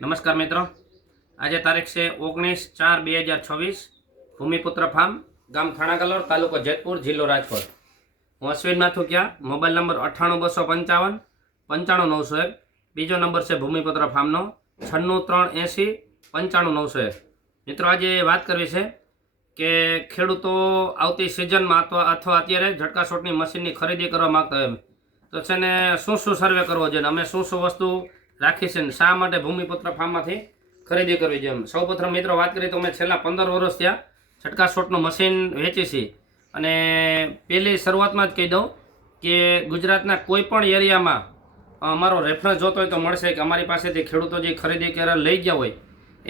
નમસ્કાર મિત્રો, આજે તારીખ છે 19/4/2026, ભૂમિપુત્ર ફાર્મ, ગામ થાણાકલોર, તાલુકો જેતપુર, જિલ્લો રાજકોટ. હું અશ્વિન માથુકિયા. Mobile number 98 255 95901. બીજો નંબર છે ભૂમિપુત્ર ફાર્મનો 96 380 95 901. મિત્રો, આજે વાત કરવી છે કે ખેડૂતો આવતી સિઝનમાં અથવા અત્યારે ઝટકા શોટની મશીનની ખરીદી કરવા માગતા હોય તો છે ને શું સર્વે કરવો જોઈએ, અમે શું વસ્તુ રાખી છે, શા માટે ભૂમિપુત્ર ફાર્મમાંથી ખરીદી કરવી જોઈએ. સૌપ્રથમ મિત્રો વાત કરીએ તો અમે છેલ્લા 15 વર્ષ ત્યાં છટકા શોટનું મશીન વેચી છે. અને પહેલી શરૂઆતમાં જ કહી દઉં કે ગુજરાતના કોઈ પણ એરિયામાં અમારો રેફરન્સ જોતો હોય તો મળશે કે અમારી પાસેથી ખેડૂતો જે ખરીદી કરવા લઈ ગયા હોય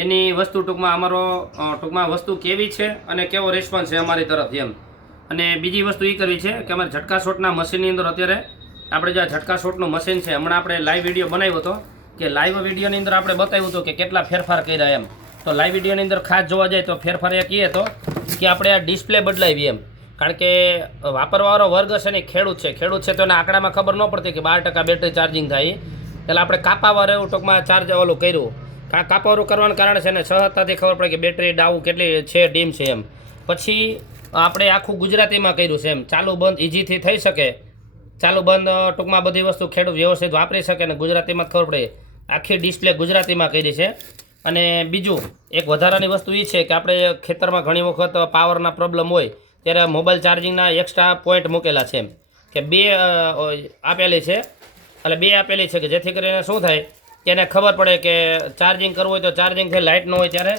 એની વસ્તુ ટૂંકમાં વસ્તુ કેવી છે અને કેવો રિસ્પોન્સ છે અમારી તરફથી એમ. અને બીજી વસ્તુ એ કરવી છે કે અમારે ઝટકા શોટના મશીનની અંદર અત્યારે આપણે જે ઝટકા શોટનું મશીન છે, હમણાં આપણે લાઈવ વિડીયો બનાવ્યો હતો કે લાઈવ વિડીયોની અંદર આપણે બતાવ્યું હતું કે કેટલા ફેરફાર કર્યા એમ. તો લાઈવ વિડીયોની અંદર ખાસ જોવા જાય તો ફેરફાર એ કહીએ તો કે આપણે આ ડિસ્પ્લે બદલાવી એમ. કારણ કે વાપરવાવાળો વર્ગ છે ને ખેડૂત છે તો એના આંકડામાં ખબર ન પડતી કે 12% બેટરી ચાર્જિંગ થાય. એટલે આપણે કાપાવાર એવું ટૂંકમાં ચાર્જ ઓલું કર્યું. કાપાવાળું કરવાનું કારણ છે ને સહજતાથી ખબર પડે કે બેટરી ડાઉન કેટલી છે, ડીમ છે એમ. પછી આપણે આખું ગુજરાતીમાં કર્યું છે એમ. ચાલુ બંધ ઇઝીથી થઈ શકે, ચાલુ બંધ ટૂંકમાં બધી વસ્તુ ખેડૂત વ્યવસ્થિત વાપરી શકે ને ગુજરાતીમાં ખબર પડે. આખી ડિસ્પ્લે ગુજરાતીમાં કરી છે. અને બીજું એક વધારાની વસ્તુ એ છે કે આપણે ખેતરમાં ઘણી વખત પાવરના પ્રોબ્લેમ હોય ત્યારે મોબાઈલ ચાર્જિંગના એક્સ્ટ્રા પોઈન્ટ મૂકેલા છે એમ કે 2 આપેલી છે. એટલે 2 આપેલી છે કે જેથી કરીને શું થાય કે એને ખબર પડે કે ચાર્જિંગ કરવું હોય તો ચાર્જિંગથી લાઇટ ન હોય ત્યારે.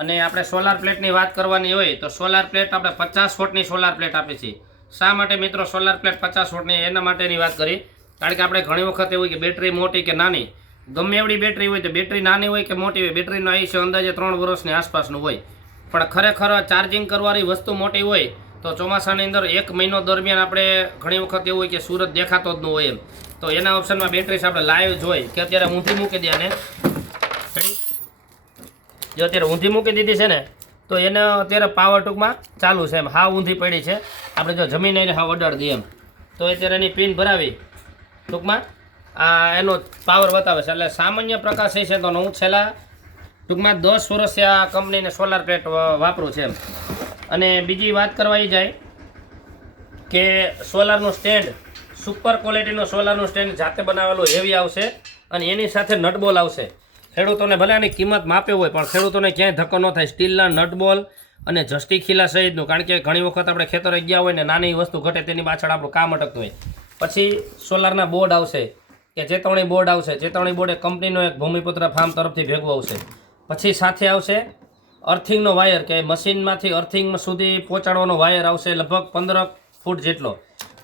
અને આપણે સોલાર પ્લેટની વાત કરવાની હોય તો સોલાર પ્લેટ આપણે 50 વોટની સોલાર પ્લેટ આપી છે. શા માટે મિત્રો સોલાર પ્લેટ 50 વોટની? એના માટેની વાત કરી. કારણ કે આપણે ઘણી વખત એવું કે બેટરી મોટી કે નાની, ગમે એવડી બેટરી હોય તો બેટરી નાની હોય કે મોટી હોય, બેટરીનું આયુષ્ય અંદાજે 3 વર્ષની આસપાસનું હોય. પણ ખરેખર ચાર્જિંગ કરવાની વસ્તુ મોટી હોય તો ચોમાસાની અંદર 1 મહિનો દરમિયાન આપણે ઘણી વખત એવું હોય કે સૂરજ દેખાતો જ ન હોય એમ. તો એના ઓપ્શનમાં બેટરી આપણે લાઈવ જોઈ કે અત્યારે ઊંધી મૂકી દે અને જો અત્યારે ઊંધી મૂકી દીધી છે ને તો એને અત્યારે પાવર ટૂંકમાં ચાલુ છે એમ. હાવ ઊંધી પડી છે, આપણે જો જમીન એને હાવ અડાડી દઈએ એમ તો અત્યારે એની પિન ભરાવી ટૂંકમાં આ એનો પાવર બતાવે છે. એટલે સામાન્ય પ્રકાશ એ છે તો હું છેલ્લા ટૂંકમાં 10 વર્ષથી આ કંપનીને સોલાર પ્લેટ વાપરું છે એમ. અને બીજી વાત કરવા એ જાય કે સોલારનું સ્ટેન્ડ, સુપર ક્વોલિટીનું સોલારનું સ્ટેન્ડ જાતે બનાવેલું હેવી આવશે અને એની સાથે નટબોલ આવશે. ખેડૂતોને ભલે આની કિંમત માપે હોય પણ ખેડૂતોને ક્યાંય ધક્કો ન થાય. સ્ટીલના નટબોલ અને જસ્ટી ખીલા સહિતનું. કારણ કે ઘણી વખત આપણે ખેતરે ગયા હોય ને નાની વસ્તુ ઘટે તેની પાછળ આપણું કામ અટકતું હોય. પછી સોલારના બોર્ડ આવશે કે ચેતવણી બોર્ડ આવશે. ચેતવણી બોર્ડ એ કંપનીનો એક ભૂમિપુત્ર ફાર્મ તરફથી ભેગું આવશે. પછી સાથે આવશે અર્થિંગનો વાયર કે મશીનમાંથી અર્થિંગ સુધી પહોંચાડવાનો વાયર આવશે લગભગ 15 ફૂટ જેટલો.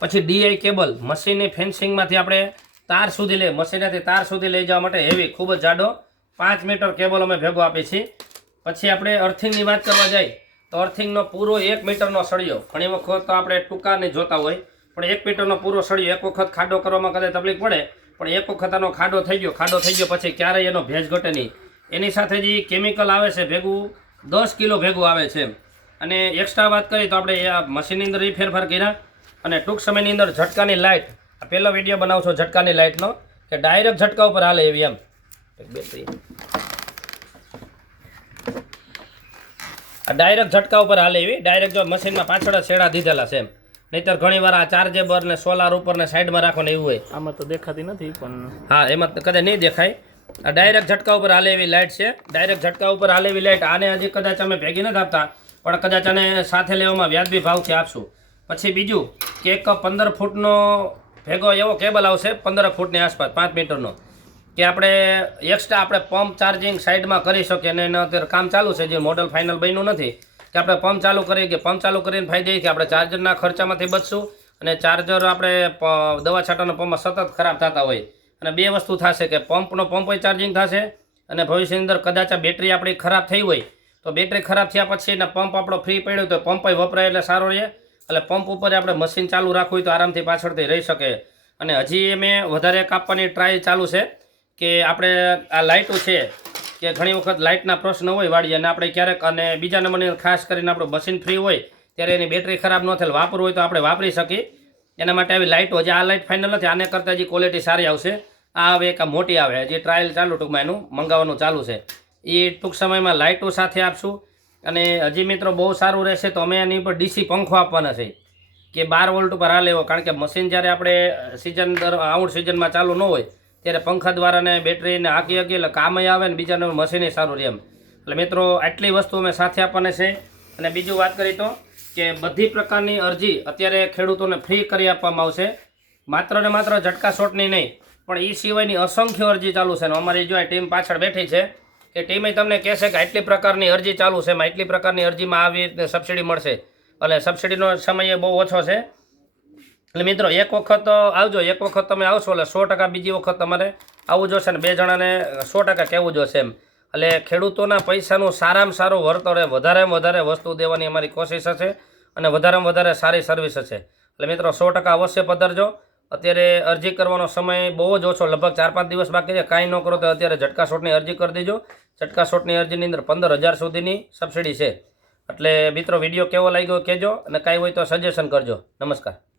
પછી ડીઆઈ કેબલ, મશીનની ફેન્સિંગમાંથી આપણે તાર સુધી મશીનથી તાર સુધી લઈ જવા માટે હેવી ખૂબ જ જાડો 5 મીટર કેબલ અમે ભેગો આપી છીએ. પછી આપણે અર્થિંગની વાત કરવા જાય તો અર્થિંગનો પૂરો 1 મીટરનો સળિયો. ઘણી વખત તો આપણે ટૂંકાને જોતા હોય પણ 1 મીટરનો પૂરો સળિયો. એક વખત ખાડો કરવામાં કદાચ તકલીફ પડે પણ એક વખત આનો ખાડો થઈ ગયો પછી ક્યારેય એનો ભેજ ઘટે નહીં. એની સાથે જે કેમિકલ આવે છે ભેગું 10 કિલો ભેગું આવે છે. અને એક્સ્ટ્રા વાત કરીએ તો આપણે આ મશીનની અંદર એ ફેરફાર કર્યા. અને ટૂંક સમયની અંદર ઝટકાની લાઇટ, આ પહેલો વિડીયો બનાવશો ઝટકાની લાઇટનો કે ડાયરેક્ટ ઝટકા ઉપર હાલે એવી એમ. બેટરી આ ડાયરેક્ટ ઝટકા ઉપર હાલે એવી. ડાયરેક્ટ જો મશીનમાં પાછળ છેડા દીધેલા છે એમ. નહીંતર ઘણી વાર આ ચાર્જેબલ ને સોલાર ઉપર ને સાઈડમાં રાખો ને એવું હોય. આમાં તો દેખાતી નથી પણ હા, એમાં કદાચ નહીં દેખાય. આ ડાયરેક્ટ ઝટકા ઉપર હાલે એવી લાઇટ છે. ડાયરેક્ટ ઝટકા ઉપર હાલે એવી લાઇટ. આને હજી કદાચ અમે ભેગી નથી આપતા પણ કદાચ આને સાથે લેવામાં વ્યાજબી ભાવથી આપશું. પછી બીજું કે એક 15 ફૂટનો ભેગો એવો કેબલ આવશે 15 ફૂટની આસપાસ 5 મીટરનો કે આપણે એક્સ્ટ્રા આપણે પંપ ચાર્જિંગ સાઈડમાં કરી શકીએ. અને એનું અત્યારે કામ ચાલુ છે, જે મોડલ ફાઇનલ બન્યું નથી કે આપણે પંપ ચાલુ કરીએ કે પંપ ચાલુ કરીને ફાયદો એ કે આપણે ચાર્જરના ખર્ચામાંથી બચશું. અને ચાર્જર આપણે દવા છાંટાના પંપમાં સતત ખરાબ થતા હોય અને 2 વસ્તુ થશે કે પંપ ચાર્જિંગ થશે અને ભવિષ્યની અંદર કદાચ આ બેટરી આપણી ખરાબ થઈ હોય તો બેટરી ખરાબ થયા પછી એને પંપ આપણો ફ્રી પડ્યો તો પંપ વપરાય એટલે સારો રહે. એટલે પંપ ઉપર આપણે મશીન ચાલુ રાખવું હોય તો આરામથી પાછળથી રહી શકે. અને હજી મેં વધારે કાપવાની ટ્રાય ચાલુ છે કે આપણે આ લાઇટો છે કે ઘણી વખત લાઇટના પ્રશ્ન હોય વાડીએ અને આપણે ક્યારેક અને બીજા નંબરની ખાસ કરીને આપણું મશીન ફ્રી હોય ત્યારે એની બેટરી ખરાબ ન થાય, વાપરવું હોય તો આપણે વાપરી શકીએ. એના માટે આવી લાઇટો, જે આ લાઇટ ફાઇનલ નથી, આને કરતાં હજી ક્વોલિટી સારી આવશે. આ આવે એક આ મોટી આવે, હજી ટ્રાયલ ચાલુ, ટૂંકમાં એનું મંગાવવાનું ચાલુ છે. એ ટૂંક સમયમાં લાઇટો સાથે આપશું. અને હજી મિત્રો બહુ સારું રહેશે તો અમે એની ઉપર ડીસી પંખો આપવાના છે કે 12 વોલ્ટ ઉપર હાલે એવો, કારણ કે મશીન જ્યારે આપણે સિઝન આઉટ સિઝનમાં ચાલુ ન હોય ત્યારે પંખા દ્વારા ને બેટરીને હાંકી શકીએ, એટલે કામ આવે ને બીજા નંબર મશીને સારું રહે એમ. એટલે મિત્રો આટલી વસ્તુ અમે સાથે આપવાના છે. અને બીજું વાત કરી તો કે બધી પ્રકારની અરજી અત્યારે ખેડૂતોને ફ્રી કરી આપવામાં આવશે. માત્ર ને માત્ર ઝટકા શોટની નહીં, પણ એ સિવાયની અસંખ્ય અરજી ચાલુ છે. અમારી જો આ ટીમ પાછળ બેઠી છે કે ટીમે તમને કહેશે કે આટલી પ્રકારની અરજી ચાલુ છે, એમાં એટલી પ્રકારની અરજીમાં આવી રીતે સબસિડી મળશે. એટલે સબસિડીનો સમય બહુ ઓછો છે. એટલે મિત્રો એક વખત આવજો, એક વખત તમે આવશો એટલે 100% બીજી વખત તમારે આવવું જોશે, ને 2 જણાને 100% કહેવું જોશે એમ. એટલે ખેડૂતોના પૈસાનું સારામાં સારું વળતર, વધારેમાં વધારે વસ્તુ દેવાની અમારી કોશિશ હશે અને વધારેમાં વધારે સારી સર્વિસ હશે. એટલે મિત્રો 100% અવશ્ય પધારજો. અત્યારે અરજી કરવાનો સમય બહુ જ ઓછો, લગભગ 4-5 દિવસ બાકી છે. કાંઈ ન કરો તો અત્યારે ઝટકા શોટની અરજી કરી દેજો. ઝટકા શોટની અરજીની અંદર 15,000 સુધીની સબસિડી છે. એટલે મિત્રો વિડીયો કેવો લાગ્યો કહેજો, અને કાંઈ હોય તો સજેશન કરજો. નમસ્કાર.